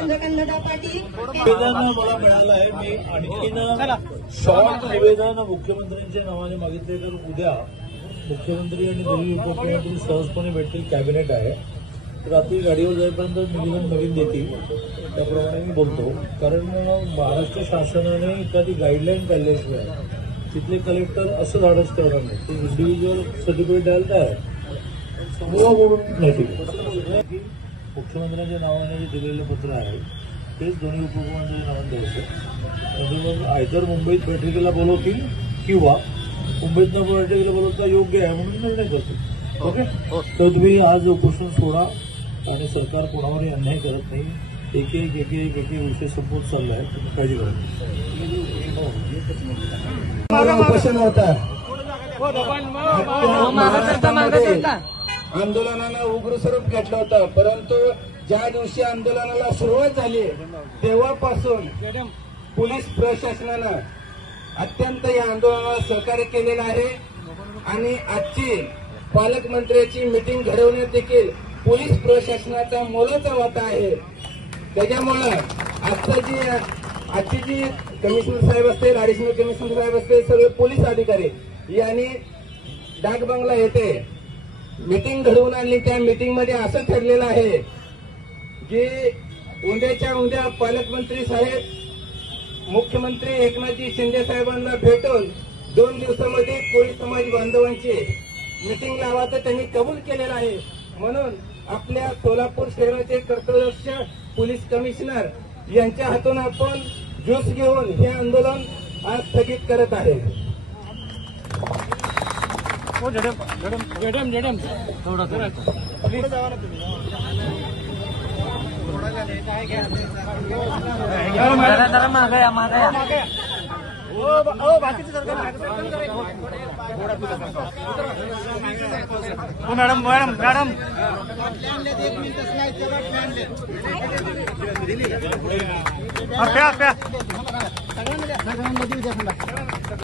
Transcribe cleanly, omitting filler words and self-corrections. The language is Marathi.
चंद्रकांत पाटील निवेदन मला मिळालं आहे. मी आणखीन शॉर्ट निवेदन मुख्यमंत्र्यांच्या नावाने मागितले तर उद्या मुख्यमंत्री आणि दिल्ली उपमुख्यमंत्री सहजपणे भेटतील. कॅबिनेट आहे. रात्री गाडीवर जाईपर्यंत निवेदन नवीन देतील त्याप्रमाणे मी बोलतो. कारण महाराष्ट्र शासनाने एखादी गाईडलाईन काढल्याशिवाय तिथले कलेक्टर असं धाडस करणार नाही. ते इंडिव्हिज्युअल सर्टिफिकेट द्यायला तयार बोलून नाही. मुख्यमंत्र्यांच्या नावाने जे दिलेलं पत्र आहे तेच दोन्ही उपमुख्यमंत्र्यांच्या नावाने द्यायचं. म्हणजे मग आयदर मुंबईत बैठकीला बोलवतील किंवा मुंबईत न बैठकीला बोलवता योग्य आहे म्हणून निर्णय करतील. ओके. तर तुम्ही आज उपोषण सोडा आणि सरकार कोणावरही अन्याय करत नाही. एक एक विषय संपवत चालला आहे. तुम्ही काळजी करा. उपोषण होता आंदोलनानं उग्र स्वरूप घेतलं होतं. परंतु ज्या दिवशी आंदोलनाला सुरुवात झाली तेव्हापासून पोलीस प्रशासनानं अत्यंत या आंदोलनाला सहकार्य केलेलं आहे. आणि आजची पालकमंत्र्यांची मिटिंग घडवण्यात देखील पोलीस प्रशासनाचा मोलाचा वाटा आहे. त्याच्यामुळं आजची जी कमिशनर साहेब असतील, ऍडिशनल कमिशनर साहेब असतील, सगळे पोलीस अधिकारी यांनी डाकबंगला येथे मीटिंग घडवून आणली. त्या मीटिंगमध्ये असं ठरलेलं आहे की उद्याच्या उद्या पालकमंत्री साहेब मुख्यमंत्री एकनाथजी शिंदे साहेबांना भेटून 2 दिवसामध्ये कोळी समाज बांधवांची मीटिंग लावायचं त्यांनी कबूल केलेलं आहे. म्हणून आपल्या सोलापूर शहराचे कर्तव्यदक्ष पोलीस कमिशनर यांच्या हातून आपण ज्यूस घेऊन हे आंदोलन आज स्थगित करत आहे. मॅडम प्या